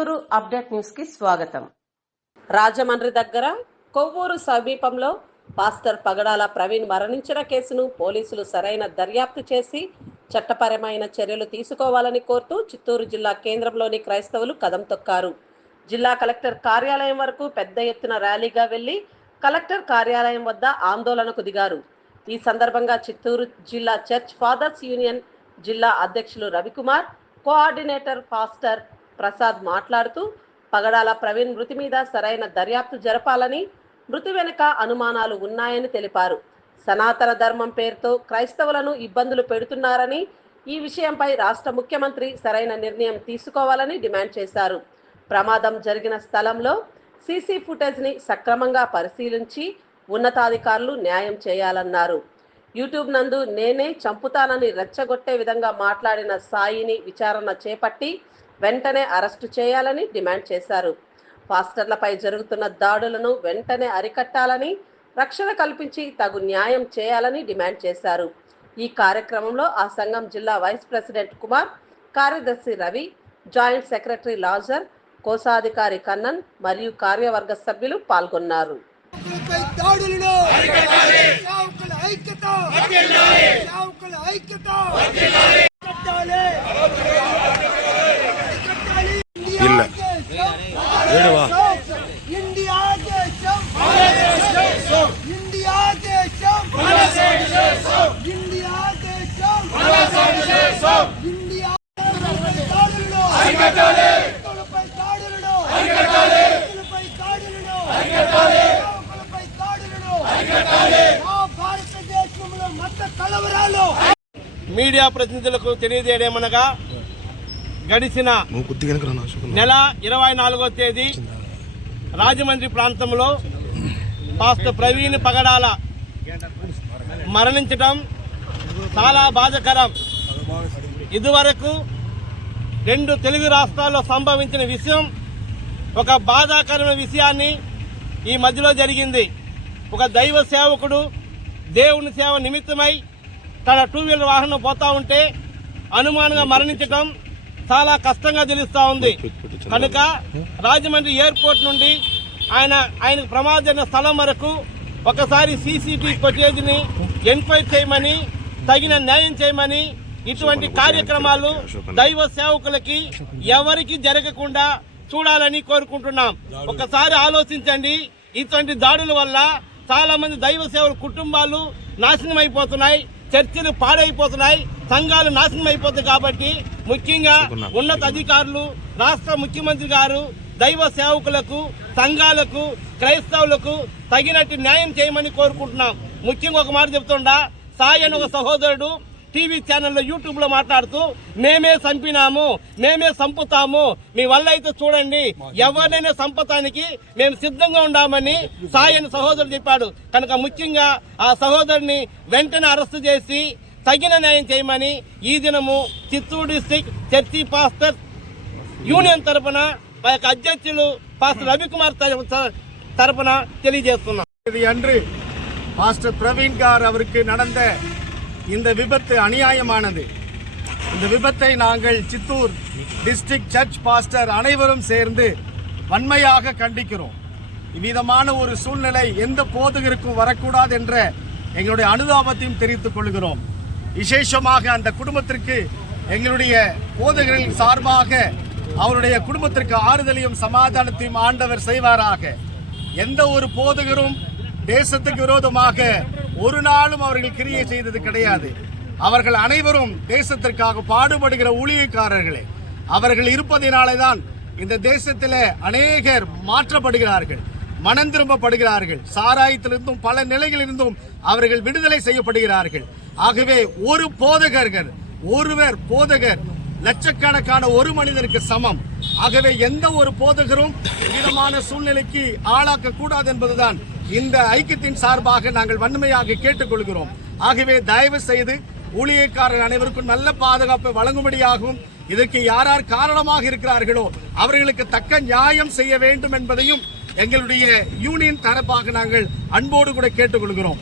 Chittoor update న్యూస్కి స్వాగతం. రాజమండ్రి దగ్గర కొవ్వూరు సమీపంలో పాస్టర్ పగడాల ప్రవీణ్ మరణించిన కేసును పోలీసులు సరైన దర్యాప్తు చేసి చట్టపరమైన చర్యలు తీసుకోవాలని కోరుతూ చిత్తూరు జిల్లా కేంద్రంలోని క్రైస్తవులు కదం తొక్కారు. జిల్లా కలెక్టర్ కార్యాలయం వరకు పెద్ద ఎత్తున ర్యాలీగా వెళ్ళి కలెక్టర్ కార్యాలయం వద్ద ఆందోళనకు దిగారు. ఈ సందర్భంగా చిత్తూరు జిల్లా చర్చ్ ఫాదర్స్ యూనియన్ జిల్లా అధ్యక్షులు రవికుమార్ కోఆర్డినేటర్ పాస్టర్ ప్రసాద్ మాట్లాడుతూ పగడాల ప్రవీణ్ మృతి మీద సరైన దర్యాప్తు జరపాలని మృతి వెనుక అనుమానాలు ఉన్నాయని తెలిపారు. సనాతన ధర్మం పేరుతో క్రైస్తవులను ఇబ్బందులు పెడుతున్నారని ఈ విషయంపై రాష్ట్ర ముఖ్యమంత్రి సరైన నిర్ణయం తీసుకోవాలని డిమాండ్ చేశారు. ప్రమాదం జరిగిన స్థలంలో సీసీ ఫుటేజ్ని సక్రమంగా పరిశీలించి ఉన్నతాధికారులు న్యాయం చేయాలన్నారు. యూట్యూబ్ నందు నేనే చంపుతానని రెచ్చగొట్టే విధంగా మాట్లాడిన సాయిని విచారణ చేపట్టి వెంటనే అరెస్టు చేయాలని డిమాండ్ చేశారు. పాస్టర్లపై జరుగుతున్న దాడులను వెంటనే అరికట్టాలని రక్షణ కల్పించి తగు న్యాయం చేయాలని డిమాండ్ చేశారు. ఈ కార్యక్రమంలో ఆ సంఘం జిల్లా వైస్ ప్రెసిడెంట్ కుమార్ కార్యదర్శి రవి జాయింట్ సెక్రటరీ లాజర్ కోశాధికారి కన్నన్ మరియు కార్యవర్గ సభ్యులు పాల్గొన్నారు. మీడియా ప్రతినిధులకు తెలియజేయడమనగా గడిచిన. నెల ఇరవై నాలుగో తేదీ రాజమండ్రి ప్రాంతంలో పాస్టర్ ప్రవీణ్ పగడాల మరణించడం చాలా బాధకరం ఇదివరకు రెండు తెలుగు రాష్ట్రాల్లో సంభవించిన విషయం ఒక బాధాకరమైన విషయాన్ని ఈ మధ్యలో జరిగింది ఒక దైవ సేవకుడు దేవుని సేవ నిమిత్తమై తన టూ వీలర్ వాహనం పోతా ఉంటే అనుమానంగా మరణించడం చాలా కష్టంగా తెలుస్తా ఉంది. కనుక రాజమండ్రి ఎయిర్పోర్ట్ నుండి ఆయన ఆయనకు ప్రమాదం జరిగిన స్థలం వరకు ఒకసారి సీసీటీవీ ఫుటేజ్ని ఎంక్వైరీ చేయమని తగిన న్యాయం చేయమని ఇటువంటి కార్యక్రమాలు దైవ సేవకులకి ఎవరికి జరగకుండా చూడాలని కోరుకుంటున్నాం. ఒకసారి ఆలోచించండి. ఇటువంటి దాడుల వల్ల చాలా మంది దైవ సేవల కుటుంబాలు నాశనం అయిపోతున్నాయి చర్చిలు పాడైపోతున్నాయి. సంఘాలు నాశనం అయిపోతాయి కాబట్టి ముఖ్యంగా ఉన్నత అధికారులు రాష్ట్ర ముఖ్యమంత్రి గారు దైవ సేవకులకు సంఘాలకు క్రైస్తవులకు తగినట్టు న్యాయం చేయమని కోరుకుంటున్నాం. ముఖ్యంగా ఒక మాట చెప్తుండా సాయి అని ఒక సహోదరుడు టీవీ ఛానల్లో యూట్యూబ్లో మాట్లాడుతూ మేమే చంపినాము మేమే సంపుతాము మీ వల్ల అయితే చూడండి ఎవరినైనా సంపతానికి మేము సిద్ధంగా ఉండామని సాయి అని సహోదరుడు చెప్పాడు. కనుక ముఖ్యంగా ఆ సహోదరుని వెంటనే అరెస్టు చేసి తగిన న్యాయం చేయమని ఈ దినము Chittoor district church pastor union తరపున మా యొక్క అధ్యక్షులు పాస్టర్ రవికుమార్ తరపు- తరపున తెలియజేస్తున్నాం இது அன்று பாஸ்டர் பிரவீன்கார் அவருக்கு நடந்த இந்த விபத்து அநியாயமானது இந்த விபத்தை நாங்கள் சித்தூர் டிஸ்ட்ரிக்ட் சர்ச் பாஸ்டர் அனைவரும் சேர்ந்து வன்மையாக கண்டிக்கிறோம் இவ்விதமான ஒரு சூழ்நிலை எந்த போதகருக்கும் வரக்கூடாது என்ற எங்களுடைய அனுதாபத்தையும் தெரிவித்துக் கொள்கிறோம் விசேஷமாக அந்த குடும்பத்திற்கு எங்களுடைய போதகர்களின் சார்பாக அவருடைய குடும்பத்திற்கு ஆறுதலையும் சமாதானத்தையும் ஆண்டவர் செய்வாராக. எந்த ஒரு போதகரும் தேசத்துக்கு விரோதமாக ஒரு நாளும் அவர்கள் கிரியை செய்தது கிடையாது. அவர்கள் அனைவரும் தேசத்திற்காக பாடுபடுகிற ஊழியக்காரர்களே. அவர்கள் இருப்பதினாலே தான் இந்த தேசத்தில் அநேகர் மாற்றப்படுகிறார்கள் மனம் திரும்பப்படுகிறார்கள் சாராயத்திலிருந்தும் பல நிலைகளிலிருந்தும் அவர்கள் விடுதலை செய்யப்படுகிறார்கள். ஆகவே ஒரு போதகர்கள் ஒருவர் போதகர் லட்சக்கணக்கான ஒரு மனிதனுக்கு சமம். ஆகவே எந்த ஒரு போதகரும் விதமான சூழ்நிலைக்கு ஆளாக்க கூடாது என்பதுதான் இந்த ஐக்கியத்தின் சார்பாக நாங்கள் வன்மையாக கேட்டுக்கொள்கிறோம். ஆகவே தயவு செய்து ஊழியக்காரர் அனைவருக்கும் நல்ல பாதுகாப்பை வழங்கும்படியாகவும் இதற்கு யார் யார் காரணமாக இருக்கிறார்களோ அவர்களுக்கு தக்க நியாயம் செய்ய வேண்டும் என்பதையும் எங்களுடைய யூனியன் தரப்பாக நாங்கள் அன்போடு கூட கேட்டுக்கொள்கிறோம்.